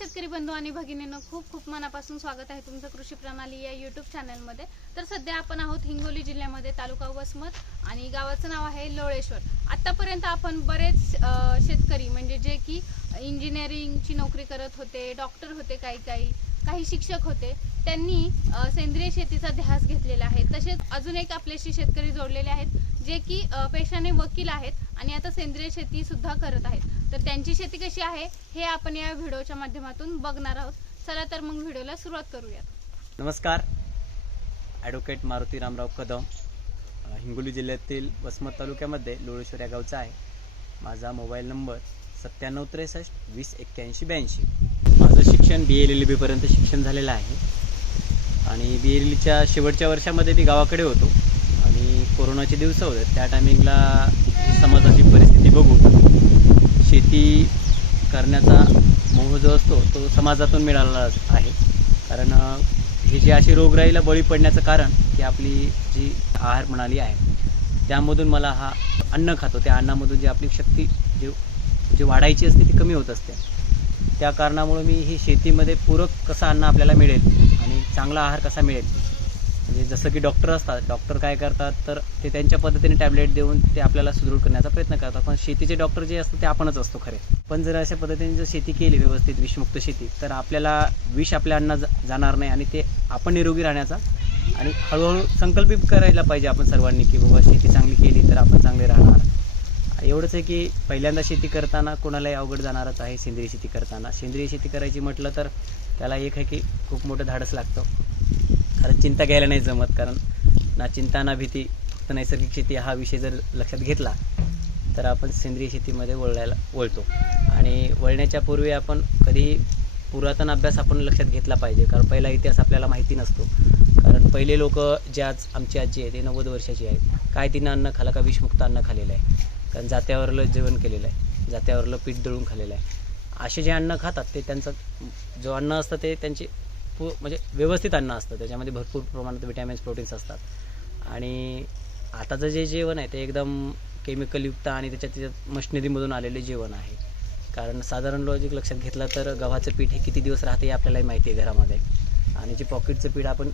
शेतकरी बंधू आणि भगिनींनो खूप खूप मनापासून स्वागत आहे तुमचं कृषी प्रणाली या यूट्यूब चॅनलमध्ये तर सध्या आपण आहोत हिंगोली जिल्ह्यामध्ये तालुका वसमत आणि गावाचं नाव आहे लोळेश्वर. आत्तापर्यंत आपण बरेच शेतकरी म्हणजे जे की इंजिनिअरिंगची नोकरी करत होते डॉक्टर होते काही काही काही शिक्षक होते त्यांनी सेंद्रिय शेतीचा ध्यास घेतलेला आहे. तसेच अजून एक आपल्याशी शेतकरी जोडलेले आहेत जे की पेशाने वकील आहेत. आणि आता सेंद्रिय शेती सुद्धा करत आहेत. तर त्यांची शेती कशी आहे हे आपण या व्हिडिओच्या माध्यमातून बघणार आहोत. चला तर मग व्हिडिओला सुरुवात करूयात. नमस्कार. ॲडव्होकेट मारुती रामराव कदम हिंगोली जिल्ह्यातील वसमत तालुक्यामध्ये लोळेश्वर या गावचा आहे. माझा मोबाईल नंबर सत्त्याण्णव त्रेसष्ट वीस एक्क्याऐंशी ब्याऐंशी. माझं शिक्षण बी एल एल बीपर्यंत शिक्षण झालेलं आहे. आणि बी एल एलच्या शेवटच्या वर्षामध्ये मी गावाकडे होतो. कोरोनाचे दिवस होते त्या टायमिंगला समाजाची परिस्थिती बघून शेती करण्याचा मोह जो असतो तो समाजातून मिळाला आहे. कारण हे जे अशी रोगराईला बळी पडण्याचं कारण की आपली जी आहार प्रणाली आहे त्यामधून मला हा अन्न खातो त्या अन्नामधून जी आपली शक्ती जी जी वाढायची असते ती कमी होत असते. त्या कारणामुळे मी ही शेतीमध्ये पूरक कसं अन्न आपल्याला मिळेल आणि चांगला आहार कसा मिळेल म्हणजे जसं की डॉक्टर असतात डॉक्टर काय करतात तर ते त्यांच्या पद्धतीने टॅबलेट देऊन ते आपल्याला सुदृढ करण्याचा प्रयत्न करतात. पण शेतीचे डॉक्टर जे असतात ते आपणच असतो खरे. पण जर अशा पद्धतीने जर शेती केली व्यवस्थित विषमुक्त शेती तर आपल्याला विष आपल्या अन्न जा- जाणार नाही आणि ते आपण निरोगी राहण्याचा आणि हळूहळू संकल्पित करायला पाहिजे आपण सर्वांनी की बाबा शेती चांगली केली तर आपण चांगले राहणार. एवढंच आहे की पहिल्यांदा शेती करताना कोणालाही अवघड जाणारच आहे सेंद्रिय शेती करताना. सेंद्रिय शेती करायची म्हटलं तर त्याला एक आहे की खूप मोठं धाडस लागतं. कारण चिंता घ्यायला नाही जमत कारण ना चिंता ना भीती फक्त नैसर्गिक शेती हा विषय जर लक्षात घेतला तर आपण सेंद्रिय शेतीमध्ये वळायला वळतो. आणि वळण्याच्या पूर्वी आपण कधी पुरातन अभ्यास आपण लक्षात घेतला पाहिजे कारण पहिला इतिहास आपल्याला माहिती नसतो. कारण पहिले लोक जे आज आमची आजी आहे ते नव्वद वर्षाची आहे. काय तिनं अन्न खाला का विषमुक्त अन्न खाल्लेलं आहे? कारण जात्यावरलं जेवण केलेलं आहे. जात्यावरलं पीठ दळून खाल्लेलं आहे. असे जे अन्न खातात ते त्यांचं जो अन्न असतं ते त्यांची भरपूर म्हणजे व्यवस्थित अन्न असतं. त्याच्यामध्ये भरपूर प्रमाणात विटॅमिन्स प्रोटीन्स असतात. आणि आताचं जे जेवण आहे ते एकदम केमिकलयुक्त आणि त्याच्यात त्याच्यात मशिनरीमधून आलेले जेवण आहे. कारण साधारण लॉजिक लक्षात घेतलं तर गव्हाचं पीठ हे किती दिवस राहते हे आपल्यालाही माहिती आहे घरामध्ये. आणि जे पॉकेटचं पीठ आपण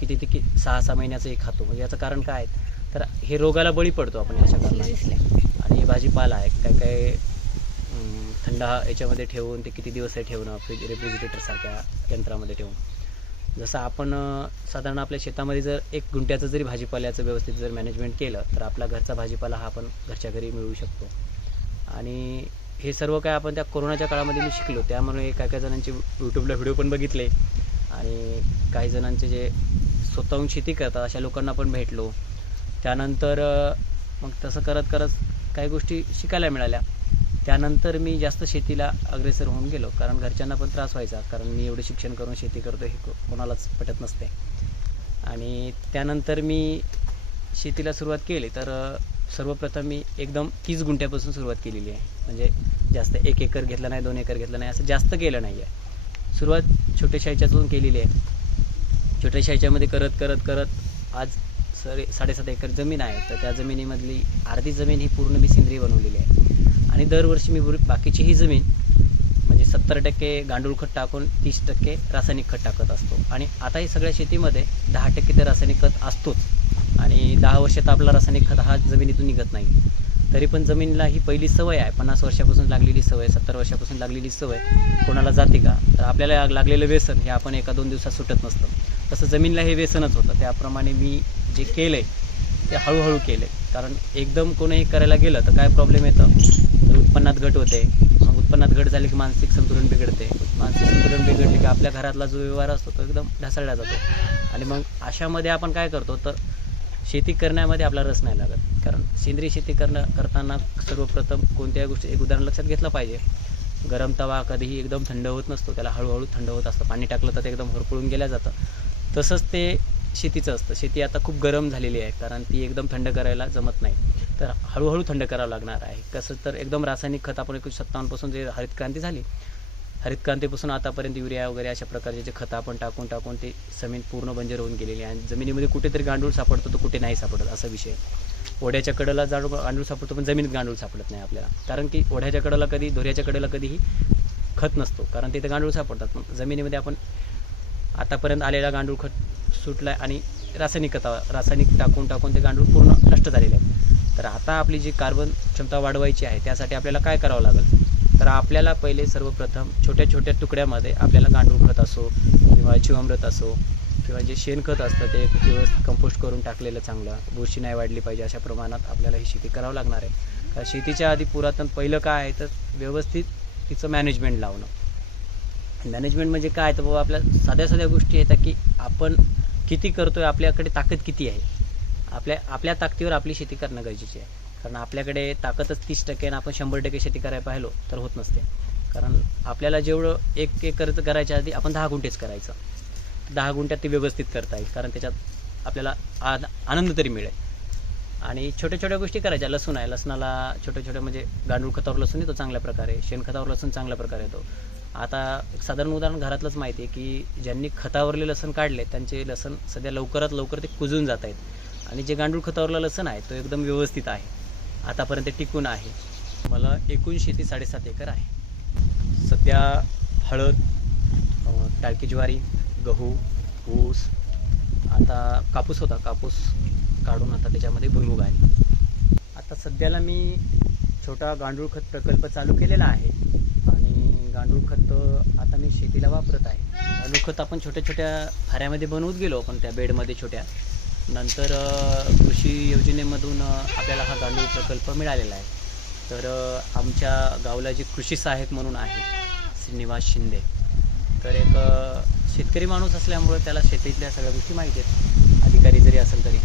किती ते कि सहा सहा महिन्याचंही खातो. म्हणजे याचं कारण काय आहे? तर हे रोगाला बळी पडतो आपण अशा कारणाने आणि भाजीपाला आहे काय काय थंड याच्यामध्ये ठेवून ते किती दिवस आहे ठेवणं फ्रीज रेफ्रिजरेटरसारख्या यंत्रामध्ये ठेवून. जसं आपण साधारण आपल्या शेतामध्ये जर एक गुंट्याचं जरी भाजीपाल्याचं व्यवस्थित जर मॅनेजमेंट केलं तर आपला घरचा भाजीपाला हा आपण घरच्या घरी मिळवू शकतो. आणि हे सर्व काय आपण त्या कोरोनाच्या काळामध्ये मी शिकलो त्यामुळे काय काय जणांचे यूट्यूबला व्हिडिओ पण बघितले आणि काही जणांचे जे स्वतःहून शेती करतात अशा लोकांना पण भेटलो. त्यानंतर मग तसं करत करत काही गोष्टी शिकायला मिळाल्या. त्यानंतर मी जास्त शेतीला अग्रेसर होऊन गेलो. कारण घरच्यांना पण त्रास व्हायचा. कारण मी एवढं शिक्षण करून शेती करतो हे कोणालाच पटत नसते. आणि त्यानंतर मी शेतीला सुरुवात केली. तर सर्वप्रथम मी एकदम तीस गुंठ्यापासून सुरुवात केलेली आहे. म्हणजे जास्त एक एकर घेतलं नाही दोन एकर घेतलं नाही असं जास्त केलं नाही आहे सुरुवात छोट्याशाहीच्यातून केलेली आहे. छोट्याशाहीच्यामध्ये करत करत करत आज सरे साडेसात एकर जमीन आहे. तर त्या जमिनीमधली अर्धी जमीन ही पूर्ण मी सेंद्रिय बनवलेली आहे. आणि दरवर्षी मी बुर- बाकीची ही जमीन म्हणजे सत्तर टक्के गांडूळ खत टाकून तीस टक्के रासायनिक खत टाकत असतो. आणि आता ही सगळ्या शेतीमध्ये दहा टक्के ते रासायनिक खत असतोच. आणि दहा वर्षात आपला रासायनिक खत हा जमिनीतून निघत नाही. तरी पण जमिनीला ही पहिली सवय आहे. पन्नास वर्षापासून लागलेली सवय सत्तर वर्षापासून लागलेली सवय. कोणाला जाते का? तर आपल्याला लागलेलं व्यसन हे आपण एका दोन दिवसात सुटत नसतं. तसं जमिनीला हे व्यसनच होतं. त्याप्रमाणे मी जे केलं आहे ते हळूहळू केलं आहे कारण एकदम कोणीही करायला गेलं तर काय प्रॉब्लेम येतं? तर उत्पन्नात घट होते. मग उत्पन्नात घट झाली की मानसिक संतुलन बिघडते. मानसिक संतुलन बिघडले की आपल्या घरातला जो व्यवहार असतो तो एकदम ढासळला जातो. आणि मग अशामध्ये आपण काय करतो? तर शेती करण्यामध्ये आपला रस नाही लागत. कारण सेंद्रिय शेती करणं करताना सर्वप्रथम कोणत्याही गोष्टी एक उदाहरण लक्षात घेतलं पाहिजे. गरम तवा कधीही एकदम थंड होत नसतो. त्याला हळूहळू थंड होत असतं. पाणी टाकलं तर ते एकदम होरपळून गेलं जातं. तसंच ते शेतीचं असतं. शेती आता खूप गरम झालेली आहे. कारण ती एकदम थंड करायला जमत नाही. तर हळूहळू थंड करावं लागणार आहे. कसं तर एकदम रासायनिक खत आपण एकोणीसशे सत्तावन्नपासून जे हरित क्रांती झाली हरित क्रांतीपासून आतापर्यंत युरिया वगैरे अशा प्रकारचे जे खतं आपण टाकून टाकून ते जमीन पूर्ण बंजर होऊन गेलेली आहे. आणि जमिनीमध्ये कुठेतरी गांडूळ सापडतो तो कुठे नाही सापडत असा विषय. ओढ्याच्या कडेला जाडू गांडूळ सापडतो पण जमिनीत गांडूळ सापडत नाही आपल्याला. कारण की ओढ्याच्या कडेला कधी धोऱ्याच्या कडेला कधीही खत नसतो. कारण तिथे गांडूळ सापडतात. मग जमिनीमध्ये आपण आतापर्यंत आलेला गांडूळ खत सुटला आहे आणि रासायनिक खता रासायनिक टाकून टाकून ते गांडूळ पूर्ण नष्ट झालेले आहेत. तर आता आपली जी कार्बन क्षमता वाढवायची आहे त्यासाठी आपल्याला काय करावं लागेल? तर आपल्याला पहिले सर्वप्रथम छोट्या छोट्या तुकड्यामध्ये आपल्याला गांडूळ खत असो किंवा जीवामृत असो किंवा जे शेणखत असतं ते व्यवस्थित दिवस कंपोस्ट करून टाकलेलं चांगलं बुरशी नाही वाढली पाहिजे अशा प्रमाणात आपल्याला ही शेती करावं लागणार आहे. कारण शेतीच्या आधी पुरातन पहिलं काय आहे तर व्यवस्थित तिचं मॅनेजमेंट लावणं. मॅनेजमेंट म्हणजे काय? तर बाबा आपल्या साध्या साध्या गोष्टी येतात की आपण किती करतोय आपल्याकडे ताकद किती आहे? आपल्या आपल्या ताकदीवर आपली शेती करणं गरजेची आहे. कारण आपल्याकडे ताकदच तीस टक्के आणि आपण शंभर टक्के शेती करायला पाहिलो तर होत नसते. कारण आपल्याला जेवढं एक एक करत करायच्या आधी आपण दहा गुंठेच करायचं. दहा गुंठ्यात ते व्यवस्थित करता येईल कारण त्याच्यात आपल्याला आ- आनंद तरी मिळेल. आणि छोट्या छोट्या गोष्टी करायच्या. लसूण आहे लसणाला छोट्या छोट्या म्हणजे गांडूळ खतावर लसूण येतो चांगल्या प्रकारे. शेणखतावर लसूण चांगल्या प्रकारे येतो. आता एक साधारण उदाहरण घरातलंच माहिती आहे की ज्यांनी खतावरले लसण काढले त्यांचे लसण सध्या लवकरात लवकर ते कुजून जात आहेत. आणि जे गांडूळ खतावरला लसण आहे तो एकदम व्यवस्थित आहे. आतापर्यंत टिकून आहे. मला एकूण शेती साडेसात एकर आहे. सध्या हळद टाळकी ज्वारी गहू ऊस आता कापूस होता. कापूस काढून आता त्याच्यामध्ये भुईमुग आहे. आता सध्याला मी छोटा गांडूळ खत प्रकल्प चालू केलेला आहे. आणि गांडूळ खत आता मी शेतीला वापरत आहे. गांडूळ खत आपण छोट्या छोट्या फाऱ्यामध्ये बनवत गेलो आपण त्या बेडमध्ये छोट्या. नंतर कृषी योजनेमधून आपल्याला हा गांडूळ प्रकल्प मिळालेला आहे. तर आमच्या गावला जे कृषी सहाय्यक म्हणून आहे श्रीनिवास शिंदे. तर एक शेतकरी माणूस असल्यामुळं त्याला शेतीतल्या सगळ्या गोष्टी माहिती आहेत. अधिकारी जरी असेल तरी.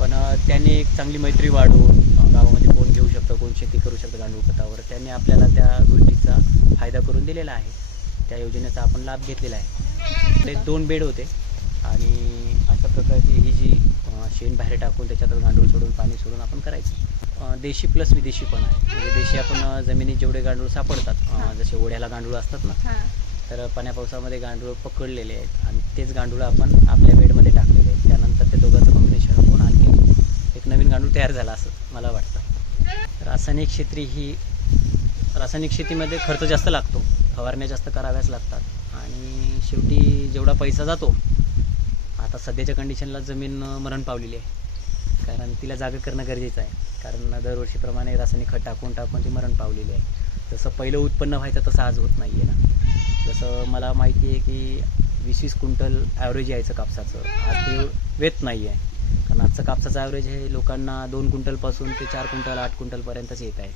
पण त्यांनी एक चांगली मैत्री वाढवून गावामध्ये कोण घेऊ शकतं कोण शेती करू शकतं गांडूळ खतावर त्यांनी आपल्याला त्या गोष्टीचा फायदा करून दिलेला आहे. त्या योजनेचा आपण लाभ घेतलेला आहे. ते दोन बेड होते आणि प्रकारची ही जी शेण बाहेर टाकून त्याच्यात गांडूळ सोडून पाणी सोडून आपण करायचं. देशी प्लस विदेशी पण आहे. म्हणजे देशी आपण जमिनीत जेवढे गांडूळ सापडतात जसे ओढ्याला गांडूळ असतात ना तर पाण्या पावसामध्ये गांडूळ पकडलेले आहेत आणि तेच गांडूळ आपण आपल्या बेडमध्ये टाकलेले आहेत. त्यानंतर ते दोघांचं कॉम्बिनेशन होऊन आणखी एक नवीन गांडूळ तयार झाला असं मला वाटतं. रासायनिक शेती ही रासायनिक शेतीमध्ये खर्च जास्त लागतो. फवारण्या जास्त कराव्याच लागतात. आणि शेवटी जेवढा पैसा जातो आता सध्याच्या कंडिशनला जमीन मरण पावलेली आहे. कारण तिला जागा करणं गरजेचं आहे. कारण दरवर्षीप्रमाणे रासायनिक खत टाकून टाकून ती मरण पावलेली आहे. जसं पहिलं उत्पन्न व्हायचं तसं आज होत नाही आहे ना. जसं मला माहिती आहे की वीस वीस क्विंटल ॲव्हरेज यायचं कापसाचं. आज ते वेत नाही आहे कारण आजचं कापसाचं ॲव्हरेज हे लोकांना दोन क्विंटलपासून ते चार क्विंटल आठ क्विंटलपर्यंतच येत आहे.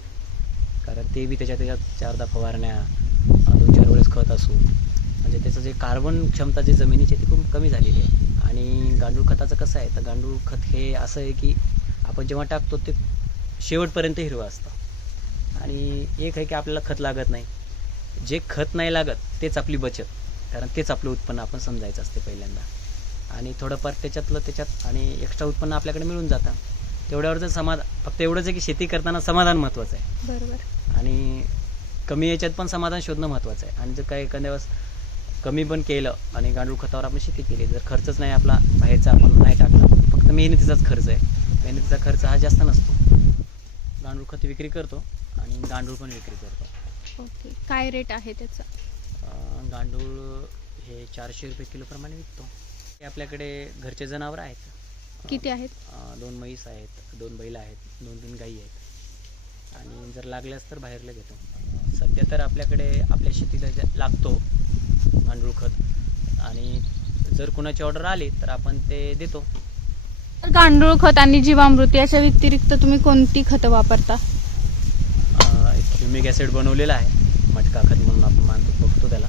कारण ते बी त्याच्या त्याच्यात चारदा फवारण्या दोन चार वेळेस खत असू म्हणजे त्याचं जे कार्बन क्षमता जे जमिनीची आहे ती खूप कमी झालेली आहे. आणि गांडूळ खताचं कसं आहे? तर गांडूळ खत हे असं आहे की आपण जेव्हा टाकतो ते शेवटपर्यंत हिरवं असतं. आणि एक आहे की आपल्याला खत लागत नाही. जे खत नाही लागत तेच आपली बचत. कारण तेच आपलं उत्पन्न आपण समजायचं असते पहिल्यांदा. आणि थोडंफार त्याच्यातलं त्याच्यात आणि एक्स्ट्रा उत्पन्न आपल्याकडे मिळून जातं. तेवढ्यावर जर समाधान फक्त एवढंच आहे की शेती करताना समाधान महत्त्वाचं आहे. बरोबर. आणि कमी याच्यात पण समाधान शोधणं महत्त्वाचं आहे. आणि जर काही एखाद्या वेळेस कमी पण केलं आणि गांडूळ खतावर आपण शेती केली. जर खर्चच नाही आपला बाहेरचा आपण नाही टाकला. फक्त मेहनतीचाच खर्च आहे. मेहनतीचा खर्च हा जास्त नसतो. गांडूळ खत विक्री करतो आणि गांडूळ पण विक्री करतो. ओके. काय रेट आहे त्याचा? गांडूळ हे चारशे रुपये किलोप्रमाणे विकतो. हे आपल्याकडे घरचे जनावर आहेत. किती आहेत? दोन म्हैस आहेत दोन बैल आहेत दोन तीन गायी आहेत. आणि जर लागल्यास तर बाहेरला घेतो. सध्या तर आपल्याकडे आपल्या शेतीला लागतो गांडूळ खत. आणि जर कुणाची ऑर्डर आली तर आपण ते देतो. तर गांडूळ खत आणि जीवामृत याच्या व्यतिरिक्त तुम्ही कोणती खतं वापरता? ह्युमिक ॲसिड बनवलेला आहे मटका खत म्हणून आपण मानतो बघतो त्याला.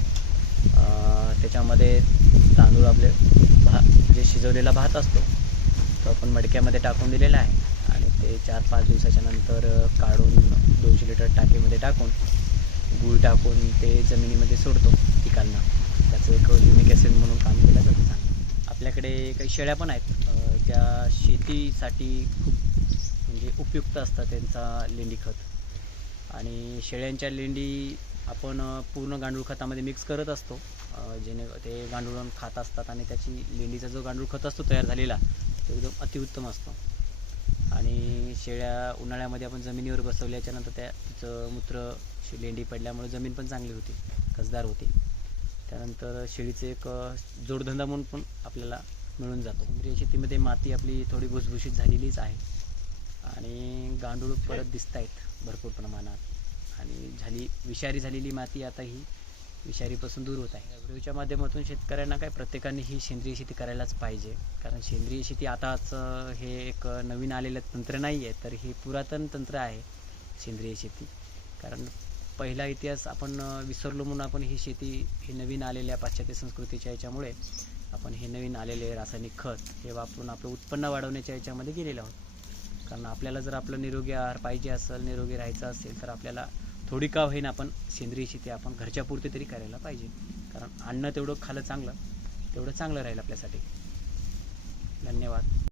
त्याच्यामध्ये तांदूळ आपले भा जे शिजवलेला भात असतो तो आपण मडक्यामध्ये टाकून दिलेला आहे. आणि ते चार पाच दिवसाच्या नंतर काढून दोनशे लिटर टाकीमध्ये टाकून गूळ टाकून ते जमिनीमध्ये सोडतो. पिकांना त्याचं एक युनिक असेल म्हणून काम केलं जातं चांगलं. आपल्याकडे काही शेळ्या पण आहेत. ज्या शेतीसाठी खूप म्हणजे उपयुक्त असतात त्यांचा लेंडी खत. आणि शेळ्यांच्या लेंडी आपण पूर्ण गांडूळ खतामध्ये मिक्स करत असतो. जेणे ते गांडूळ खात असतात आणि त्याची लेंडीचा जो गांडूळ खत असतो तयार झालेला तो एकदम अतिउत्तम असतो. आणि शेळ्या उन्हाळ्यामध्ये आपण जमिनीवर बसवल्याच्यानंतर त्याचं त्या तिचं मूत्र लेंडी पडल्यामुळे जमीन पण चांगली होती कसदार होते. त्यानंतर शेळीचे एक जोडधंदा म्हणून पण आपल्याला मिळून जातो. सेंद्रिय शेतीमध्ये माती आपली थोडी भुसभुशीत झालेलीच आहे. आणि गांडूळ परत दिसत आहेत भरपूर प्रमाणात. आणि झाली विषारी झालेली माती आता ही विषारीपासून दूर होत आहे. व्हिडिओच्या माध्यमातून शेतकऱ्यांना काय प्रत्येकाने ही सेंद्रिय शेती करायलाच पाहिजे. कारण सेंद्रिय शेती आताच हे एक नवीन आलेलं तंत्र नाही आहे तर ही पुरातन तंत्र आहे सेंद्रिय शेती. कारण पहिला इतिहास आपण विसरलो म्हणून आपण ही शेती ही नवीन आलेल्या पाश्चात्य संस्कृतीच्या याच्यामुळे. आपण हे नवीन आलेले रासायनिक खत हे वापरून आपलं उत्पन्न वाढवण्याच्या याच्यामध्ये गेलेलो आहोत. कारण आपल्याला जर आपलं निरोगी आहार पाहिजे असेल निरोगी राहायचं असेल तर आपल्याला थोडी का होईना आपण सेंद्रिय शेती आपण घरच्यापुरती तरी करायला पाहिजे. कारण अन्न तेवढं खालं चांगलं तेवढं चांगलं राहील आपल्यासाठी. धन्यवाद.